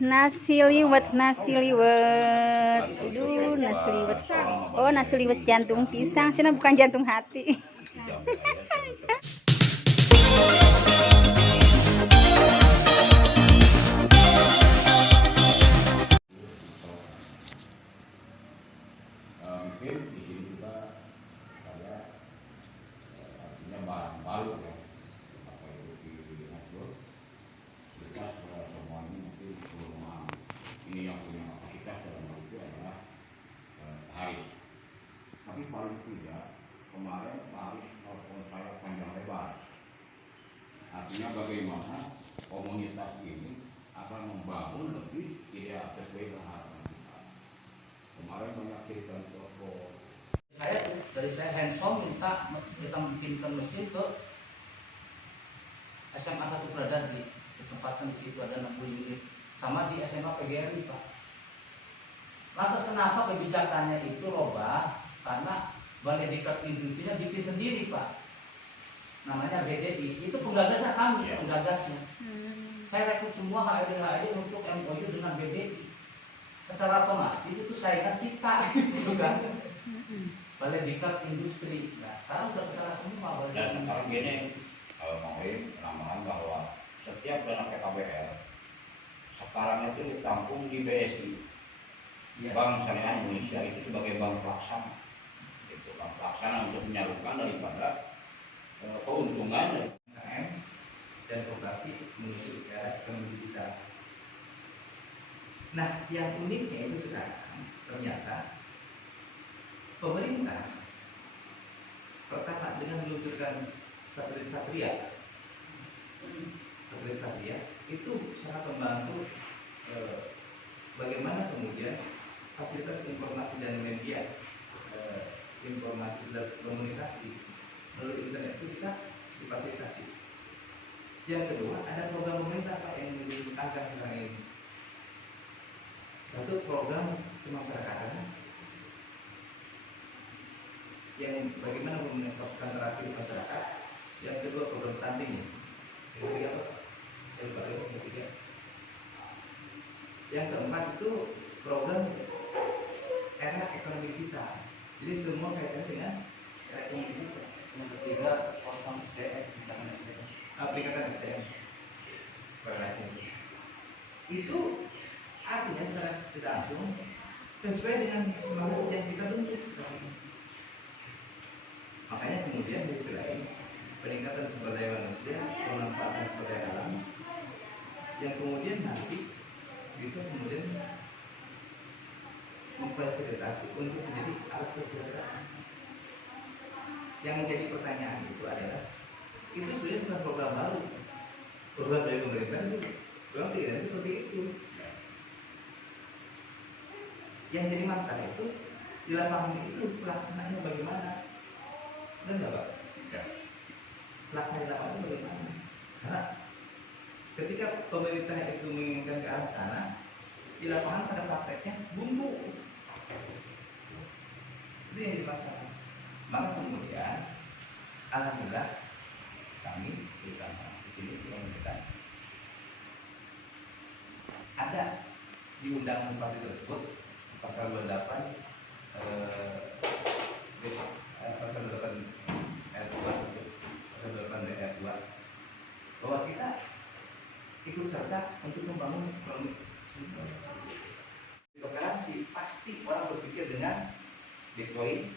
Nasi liwet. Aduh, nasi liwet. Oh, nasi liwet jantung pisang, cina bukan jantung hati. Mungkin di sini juga saya artinya barang baru ya, apa itu diatur kita semuanya mungkin rumah ini yang punya kapasitas dalam hal itu adalah Haris. Tapi paling tidak kemarin Haris telepon saya panjang lebar, artinya bagaimana komunitas ini akan membangun lebih tidak sesuai dengan harapan kita. Kemarin banyak cerita telepon. Saya hands-on minta kita bikinkan mesin ke SMA 1 berada di tempatkan di situ ada 60 unit sama di SMA PGRI Pak. Lantas kenapa kebijakannya itu robah? Karena Balai Diklat Industrinya bikin sendiri Pak. Namanya BDI. Itu penggagasnya kami, penggagasnya. Saya rekrut semua HRD untuk MOU dengan BDI. Secara otomatis itu saingan kita gitu kan. Balai Diklat Industri. Nah, sekarang udah kesana semua. Dan sekarang gini, mungkin penambahan bahwa setiap dana PKBR sekarang itu ditampung di BSI, Bank Syariah Indonesia, itu sebagai bank pelaksana. Itu bank pelaksana untuk menyalurkan daripada keuntungan UMKM dan koperasi menuju ke arah ekonomi digital. Nah, yang uniknya itu sekarang ternyata pemerintah pertama dengan meluncurkan satelit Satria itu sangat membantu bagaimana kemudian fasilitas informasi dan media, informasi dan komunikasi melalui internet itu kita difasilitasi. Yang kedua, ada program pemerintah Pak yang diangkat sekarang ini. Satu program kemasyarakatan yang bagaimana menetapkan terapi di masyarakat. Yang kedua, program stunting. Yang ketiga apa? Yang ketiga. Yang keempat itu program era ekonomi digital. Jadi semua kaitannya dengan era ekonomi digital. Yang ketiga, program SDM, peningkatan SDM. Itu artinya secara tidak langsung sesuai dengan semangat yang kita tuntut sekarang ini. Makanya kemudian di sisi lain peningkatan sumber daya manusia, pemanfaatan sumber daya alam yang kemudian nanti bisa kemudian memfasilitasi untuk menjadi alat kesejahteraan. Yang menjadi pertanyaan itu adalah itu sebenarnya bukan program baru, program dari pemerintah itu program tidak seperti itu. Yang jadi masalah itu di lapangan itu pelaksanaannya bagaimana? Benar Pak? Ya. Pelaksanaan di lapangan itu bagaimana? Karena ketika pemerintah itu menginginkan ke arah sana, di lapangan pada prakteknya buntu. Itu yang jadi masalah. Maka kemudian, alhamdulillah kami terutama di sini di komunitas ada di undangan partai tersebut pasal 28 pasal 8 ayat 2 pasal 8 ayat 2 bahwa kita ikut serta untuk membangun ekonomi. Cryptocurrency pasti orang berpikir dengan Bitcoin,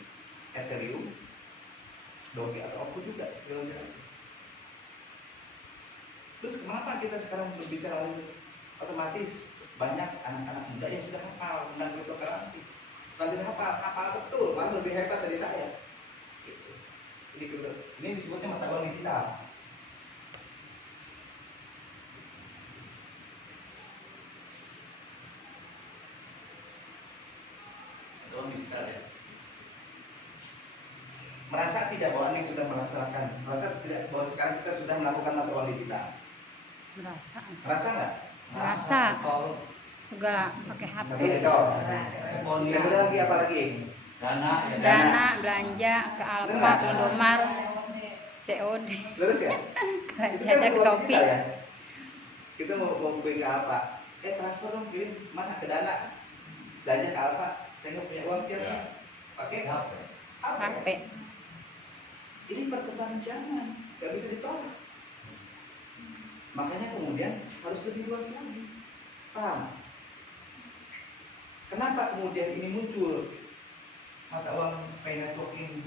Ethereum, Doge atau apa juga segala macam. Terus kenapa kita sekarang berbicara otomatis banyak anak-anak muda yang sudah hafal tentang cryptocurrency. Bukan tidak hafal betul, malah lebih hebat dari saya. Ini disebutnya mata uang digital. Mata uang digital ya. Merasa tidak bahwa ini sudah melaksanakan? Merasa tidak bahwa sekarang kita sudah melakukan mata uang digital? Merasa. Merasa nggak? Merasa. Segala pakai HP. Itu. Kedua lagi apa lagi? Dana belanja ke Alfa, Indomar, COD. Terus ya? Belanja ke Shopee. Ya? Kita mau beli ke Alfa, transfer dong, kirim mana ke Dana, belanja ke Alfa, saya nggak punya uang Ya. pakai HP. HP. Ini perkembangan zaman, nggak bisa ditolak. Makanya kemudian harus lebih luas lagi, paham? Kenapa kemudian ini muncul mata uang pay network ini?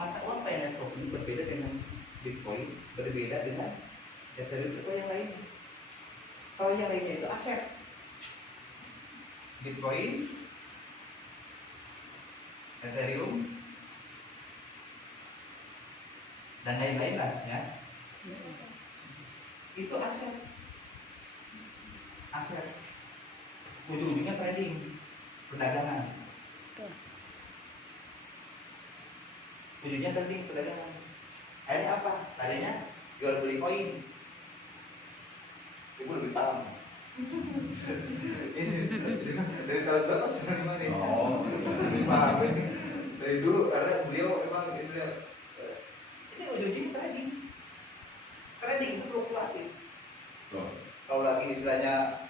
Mata uang pay network ini berbeda dengan Bitcoin, berbeda dengan Ethereum atau yang lainnya. Kalau yang lainnya itu aset, Bitcoin, Ethereum, dan lain-lain lah ya. Itu aset, ujung-ujungnya trading, perdagangan. Betul. Ujungnya trading, perdagangan. Akhirnya apa? Tadinya jual beli koin. Ibu lebih paham. Ini dari tahun berapa sebenarnya mana? Oh. Lebih paham ini. Dari dulu karena beliau memang istilah ini ujung-ujungnya trading. Trading itu fluktuatif. Tuh. Kalau lagi istilahnya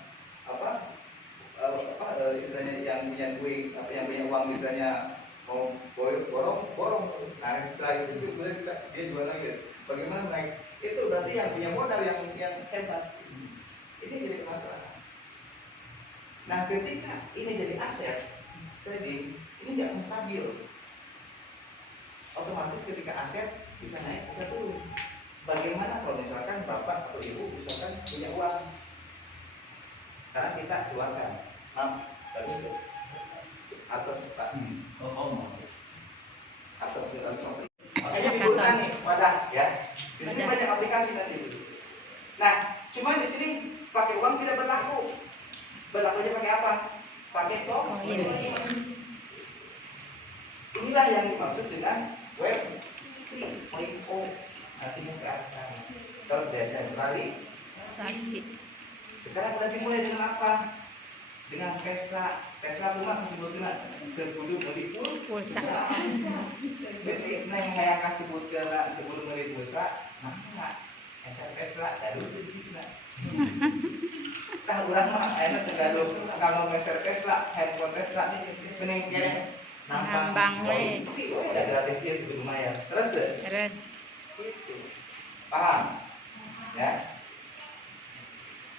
istilahnya yang punya duit, yang punya uang istilahnya mau borong, nah setelah itu kemudian dia jual lagi. Bagaimana naik? Itu berarti yang punya modal yang hebat. Ini jadi masalah. Nah, ketika ini jadi aset trading, ini nggak stabil. Otomatis ketika aset bisa naik, bisa turun. Bagaimana kalau misalkan bapak atau ibu misalkan punya uang, sekarang kita keluarkan, tadi itu atas pak, makanya dibutuhkan nih wadah ya. Di sini banyak aplikasi nanti. Nah, cuma di sini pakai uang tidak berlaku. Berlakunya pakai apa? Pakai koin. Inilah yang dimaksud dengan web 3.0. Artinya ke arah sana. Terdesentralisasi. Sekarang sudah dimulai dengan apa? Dengan Tesla. Tesla rumah disebutkan kudu beli pulsa. Besi neng hayang kasih pulsa kudu beli pulsa. Maka Tesla dulu bisna. Tah urang mah enak tergaduh kalau meser Tesla, handphone Tesla mending kene nambang we. Udah gratis ya kudu lumayan. Terus deh. Terus Itu. Paham? Ya.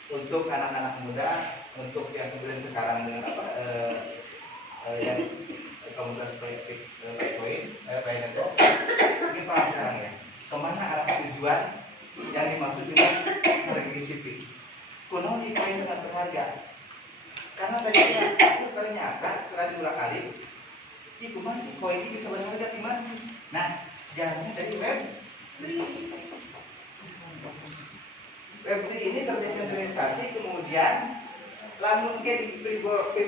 Untuk anak-anak muda, untuk yang kemudian sekarang dengan yang komunitas Bitcoin, network, ini paham sekarang ya. Kemana arah tujuan yang dimaksud dengan regresi? Kuno di koin sangat berharga. Karena ternyata setelah diulang kali, itu masih koin ini bisa berharga di mana? Nah, jalannya dari web 3. Web3 ini terdesentralisasi, kemudian lamun ke di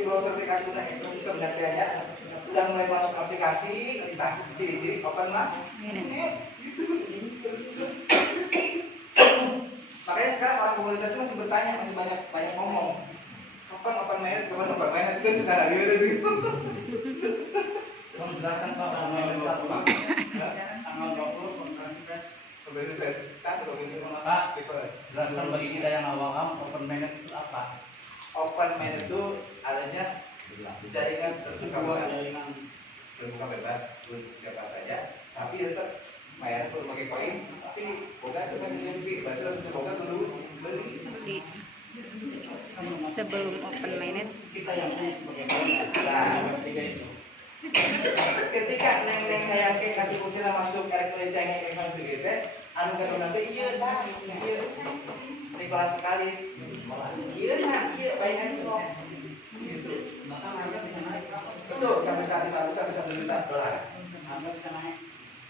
browser aplikasi tentang ekosistem data udah mulai masuk aplikasi, entah ciri-ciri open mah. Makanya sekarang orang komunitas masih bertanya, masih banyak ngomong. Kapan open mainnet itu sudah ada gitu. Kamu jelaskan Pak, tanggal 20 Pak. Tanggal 20 konferensi pers. Pak, jelaskan bagi kita yang awam open mainnet itu apa? Open mainnet itu adanya jaringan terbuka bebas untuk siapa saja, tapi tetap bayar perlu pakai koin, tapi bukan dengan lebih, berarti harus buka dulu beli. sebelum open mainnet. Kita yang sebagai Ketika neng hayang ke kasih putih masuk elektronik cengeng ke gitu, anu kan nanti iya dah, iya Nicholas Kalis, iya baiknya itu, gitu. maka harga bisa naik. Betul, sampai $1 $1 Harga bisa naik.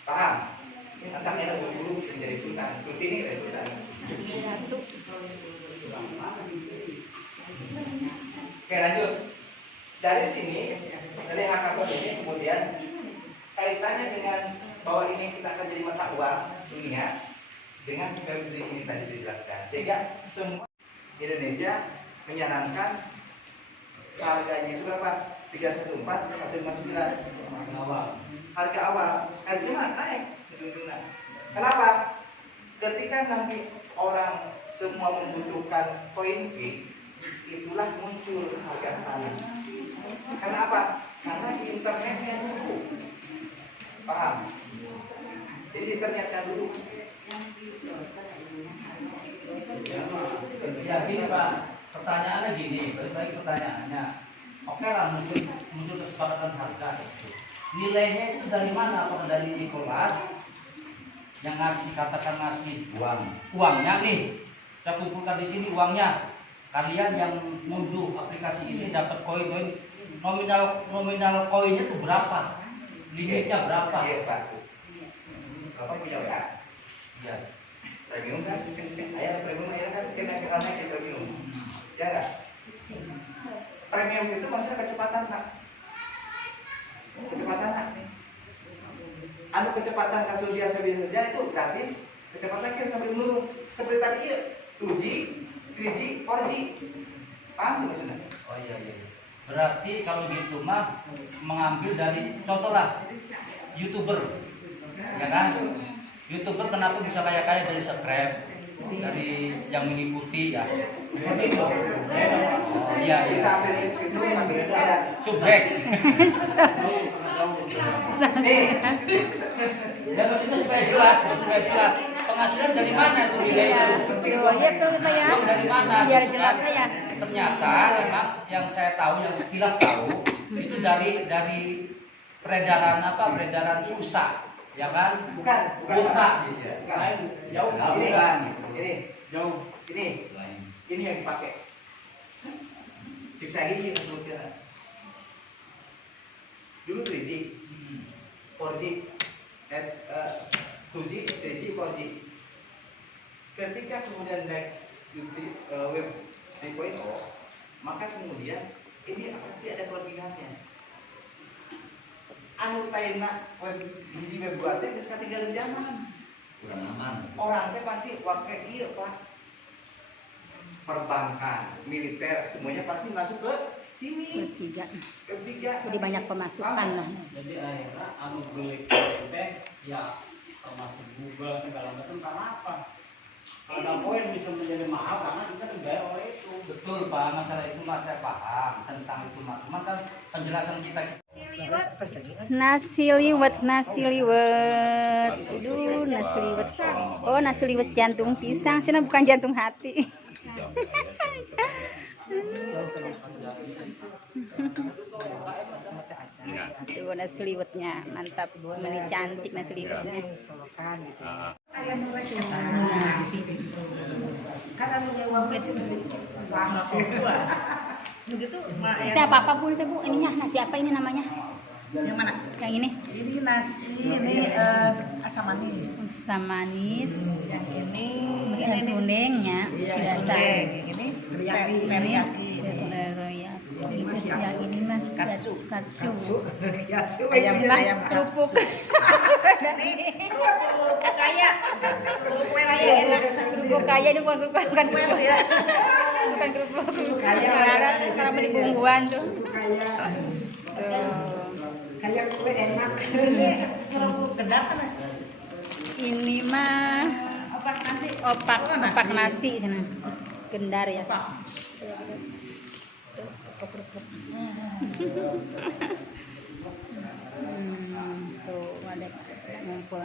paham? Ini tentang enak bulu menjadi sultan, sultan ini dari sultan. Oke lanjut. Dari sini, dari hakaton ini kemudian kaitannya dengan bahwa ini kita akan jadi mata uang dunia dengan Web3 ini tadi dijelaskan. Sehingga semua Indonesia menyarankan harganya itu berapa? 314 159 Awal. harga awal. Harganya naik. Kenapa? Ketika nanti orang semua membutuhkan koin P, itulah muncul harga sana. Karena apa? Karena di internetnya dulu. Paham? Jadi internetnya dulu. Ya gini Pak, pertanyaannya gini, baik pertanyaannya. Oke lah, muncul kesepakatan harga itu. Nilainya itu dari mana? Apakah dari Nicholas yang katakan ngasih uangnya nih? Saya kumpulkan di sini uangnya. Kalian yang ngunduh aplikasi ini dapat koin-koin, nominal koinnya itu berapa? Limitnya berapa? Iya Pak. Bapak punya WA? Ya. Premium kan? Ayah premium kan kena naik premium. Ya nggak? Premium itu maksudnya kecepatan Pak. Kecepatan Pak. Anu kecepatan kasus biasa saja itu gratis. Kecepatan kita sampai menurun. Seperti tadi ya, 2G, 3G, 4G. Paham maksudnya? Oh iya. Berarti kalau gitu mah mengambil dari contoh lah YouTuber, ya kan? YouTuber kenapa bisa kaya dari subscribe, dari yang mengikuti ya? Seperti itu. Oh iya. Bisa ambil itu ambil ada. Subrek. Nih, Ya maksudnya supaya jelas. Penghasilan dari mana itu nilai itu? Lihat tuh kita ya. Uang dari mana? Biar jelas ya. Ternyata memang yang saya tahu, yang sekilas tahu itu dari peredaran pulsa, ya kan? bukan Pulsa. Bukan. Jauh Ini yang dipakai. Bisa ini sebutnya. Dulu 3G, 4G, 2G, 3G, 4G. Ketika kemudian naik web 3.0, maka kemudian ini pasti ada kelebihannya. Anu taina web di web buatnya geus katinggalan zaman. Kurang aman. Orang teh pasti pakai iya Pak. Perbankan, militer, semuanya pasti masuk ke sini. Ketiga. Ketiga. Jadi banyak pemasukan lah. Jadi akhirnya anu beli bank ya termasuk Google segala macam karena apa? Karena koin bisa menjadi mahal karena kita dibayar oleh itu. Betul Pak, masalah itu mas saya paham tentang itu mas. Cuman kan penjelasan kita. Nasi liwet. Aduh, nasi liwet. Oh, nasi liwet jantung pisang, cina bukan jantung hati. Tuh nasi liwetnya, mantap. Ini cantik nasi liwetnya. Kita apa Bu? Itu Bu, ininya nasi apa ini namanya? Yang mana? Yang ini? Ini nasi, ini asam manis. Asam manis. Yang ini Masih serundengnya. Biasa. yang ini teriyaki. Terus yang ini mah katsu. Ayam Kerupuk. Ini kerupuk kaya. Kerupuk kaya enak. Kerupuk kaya ini bukan kerupuk ya. Bukan kerupuk. Karena beli bumbuan tuh. Kaya. Tuh. Kayak kue enak. Ini kerupuk gedap kan? Ini mah Opak nasi. opak nasi sana. Gendar ya. Tuh ada ngumpul.